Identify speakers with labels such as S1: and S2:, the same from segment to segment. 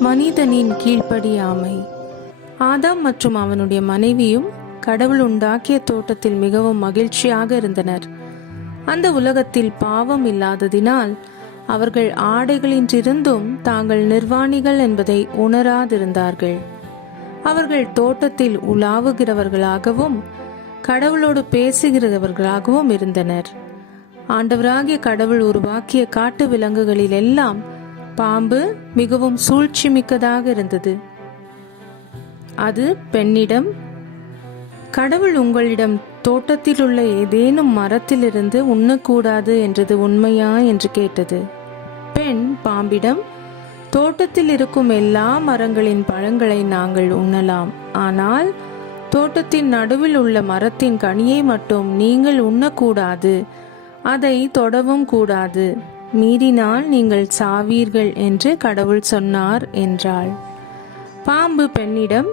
S1: மனிதனின் கீழ்ப்படியாமை ஆதாம் மற்றும் அவனுடைய மனைவியும் கடவுள் உண்டாக்கிய தோட்டத்தில் மிகவும் மகிழ்ச்சியாக இருந்தனர். அந்த உலகத்தில் பாவம் இல்லாததினால் அவர்கள் ஆடைகளின்றிருந்தும் தாங்கள் நிர்வாணிகள் என்பதை உணராதிருந்தார்கள். அவர்கள் தோட்டத்தில் உலாவுகிறவர்களாகவும் கடவுளோடு பேசுகிறவர்களாகவும் இருந்தனர். ஆண்டவராகிய கடவுள் உருவாக்கிய காட்டு விலங்குகளில் எல்லாம் பாம்பு மிகவும் சூழ்ச்சி மிக்கதாக இருந்தது. அது பெண்ணிடம் கடவுள் உங்களிடம் தோட்டத்தில் உள்ள ஏதேனும் மரத்திலிருந்து உண்ணக்கூடாது என்றது உண்மையா? என்று கேட்டது. பெண் பாம்பிடம் தோட்டத்தில் இருக்கும் எல்லா மரங்களின் பழங்களை நாங்கள் உண்ணலாம். ஆனால் தோட்டத்தின் நடுவில் உள்ள மரத்தின் கனியை மட்டும் நீங்கள் உண்ணக்கூடாது. அதை தொடவும் கூடாது. மீறினால் நீங்கள் சாவீர்கள் என்று கடவுள் சொன்னார் என்றாள். பாம்பு பெண்ணிடம்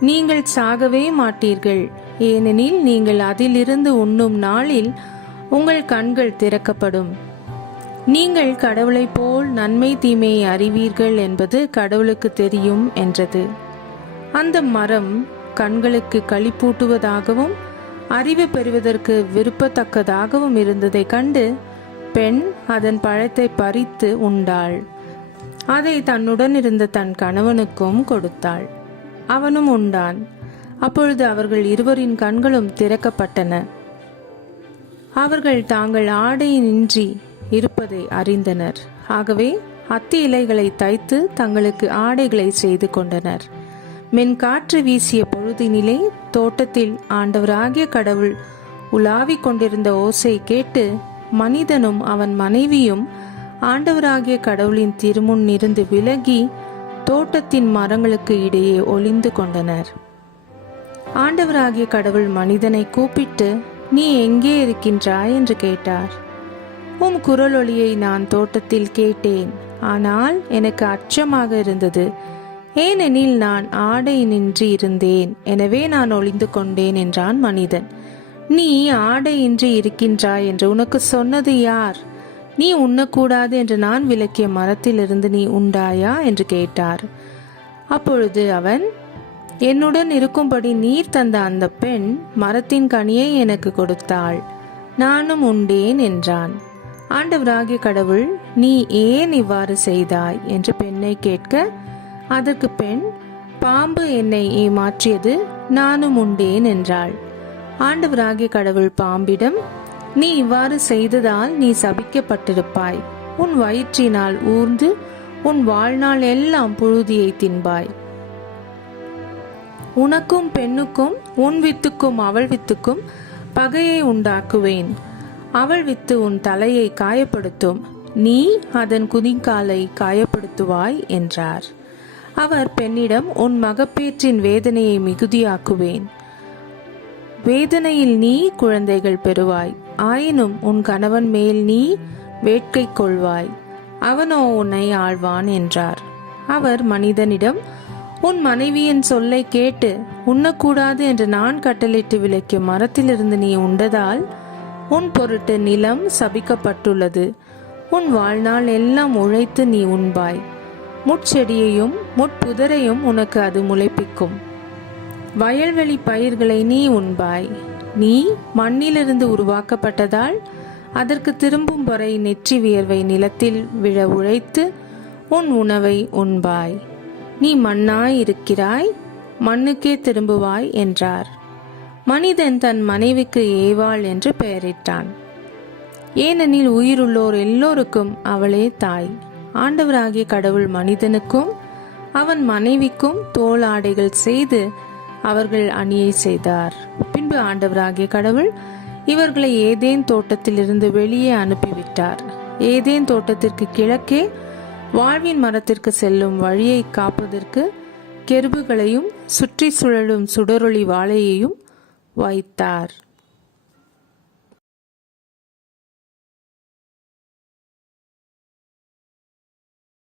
S1: நீங்கள் சாகவே மாட்டீர்கள். ஏனெனில் நீங்கள் அதிலிருந்து உண்ணும் நாளில் உங்கள் கண்கள் திறக்கப்படும். நீங்கள் கடவுளைப் போல் நன்மை தீமையை அறிவீர்கள் என்பது கடவுளுக்கு தெரியும் என்றது. அந்த மரம் கண்களுக்கு களிப்பூட்டுவதாகவும் அறிவு பெறுவதற்கு விருப்பத்தக்கதாகவும் இருந்ததை கண்டு பெண் அதன் பழத்தை பறித்து உண்டாள். அதை தன்னுடன் இருந்த தன் கணவனுக்கும் கொடுத்தாள். அவனும் உண்டான். அப்பொழுது அவர்கள் இருவரின் கண்களும் திறக்கப்பட்டன. அவர்கள் தாங்கள் ஆடையினின்றி இருப்பதை அறிந்தனர். ஆகவே அத்தி இலைகளை தைத்து தங்களுக்கு ஆடைகளை செய்து கொண்டனர். மென் காற்று வீசிய பொழுதினிலே தோட்டத்தில் ஆண்டவராகிய கடவுள் உலாவிக் கொண்டிருந்த ஓசை கேட்டு மனிதனும் அவன் மனைவியும் ஆண்டவராகிய கடவுளின் திருமுன் இருந்து விலகி தோட்டத்தின் மரங்களுக்கு இடையே ஒளிந்து கொண்டனர். ஆண்டவராகிய கடவுள் மனிதனை கூப்பிட்டு நீ எங்கே இருக்கின்றாய்? என்று கேட்டார். உம் குரலொலியை நான் தோட்டத்தில் கேட்டேன். ஆனால் எனக்கு அச்சமாக இருந்தது. ஏனெனில் நான் ஆடை நின்று இருந்தேன். எனவே நான் ஒளிந்து கொண்டேன் என்றான் மனிதன். நீ ஆடையின்றி இருக்கின்றாய் என்று உனக்கு சொன்னது யார்? நீ உண்ணக்கூடாது என்று நான் விளக்கிய மரத்திலிருந்து நீ உண்டாயா? என்று கேட்டார். அப்பொழுது அவன் என்னுடன் இருக்கும்படி நீர் தந்த அந்த பெண் மரத்தின் கனியை எனக்கு கொடுத்தாள். நானும் உண்டேன் என்றான். ஆண்டவராகிய கடவுள் நீ ஏன் இவ்வாறு செய்தாய்? என்று பெண்ணை கேட்க அதற்கு பெண் பாம்பு என்னை ஏமாற்றியது நானும் உண்டேன் என்றாள். ஆண்டவராகிய கடவுள் பாம்பிடம் நீ இவ்வாறு செய்ததால் நீ சபிக்கப்பட்டிருப்பாய். உன் வயிற்றினால் ஊர்ந்து உன் வாழ்நாள் எல்லாம் புழுதியை தின்பாய். உனக்கும் பெண்ணுக்கும் உன் வித்துக்கும் அவள் வித்துக்கும் பகையை உண்டாக்குவேன். அவள் வித்து உன் தலையை காயப்படுத்தும். நீ அதன் குதிங்காலை காயப்படுத்துவாய் என்றார். அவர் பெண்ணிடம் உன் மகப்பேற்றின் வேதனையை மிகுதியாக்குவேன். வேதனையில் நீ குழந்தைகள் பெறுவாய். ஆயினும் உன் கணவன் மேல் நீ வேட்கை கொள்வாய். அவனோ உன்னை ஆழ்வான் என்றார். அவர் மனிதனிடம் உன் மனைவியின் சொல்லை கேட்டு உண்ணக்கூடாது என்று நான் கட்டளிட்டு விளக்கிய மரத்திலிருந்து நீ உண்டதால் உன் பொருட்டு நிலம் சபிக்கப்பட்டுள்ளது. உன் வாழ்நாள் எல்லாம் உழைத்து நீ உண்பாய். முட்செடியையும் முட்புதரையும் உனக்கு அது முளைப்பிக்கும். வயல்வெளி பயிர்களை நீ உண்பாய். நீ மண்ணிலிருந்து உருவாக்கப்பட்டதால் அதற்கு திரும்பும் வரை நெற்றி வியர்வை நிலத்தில் விழ உழைத்து உன் உணவை உண்பாய். நீ மண்ணாய் இருக்கிறாய் மண்ணுக்கே திரும்புவாய் என்றார். மனிதன் தன் மனைவிக்கு ஏவாள் என்று பெயரிட்டான். ஏனெனில் உயிருள்ளோர் எல்லோருக்கும் அவளே தாய். ஆண்டவராகிய கடவுள் மனிதனுக்கும் அவன் மனைவிக்கும் தோல் ஆடைகள் செய்து அவர்கள் அணியை செய்தார். பின்பு ஆண்டவராகிய கடவுள் இவர்களை ஏதேன் தோட்டத்திலிருந்து வெளியே அனுப்பிவிட்டார். ஏதேன் தோட்டத்திற்கு கிழக்கே வாழ்வின் மரத்திற்கு செல்லும் வழியை காப்பதற்கு கெருபுகளையும் சுற்றி சுழலும் சுடரொளி வாழையையும் வைத்தார்.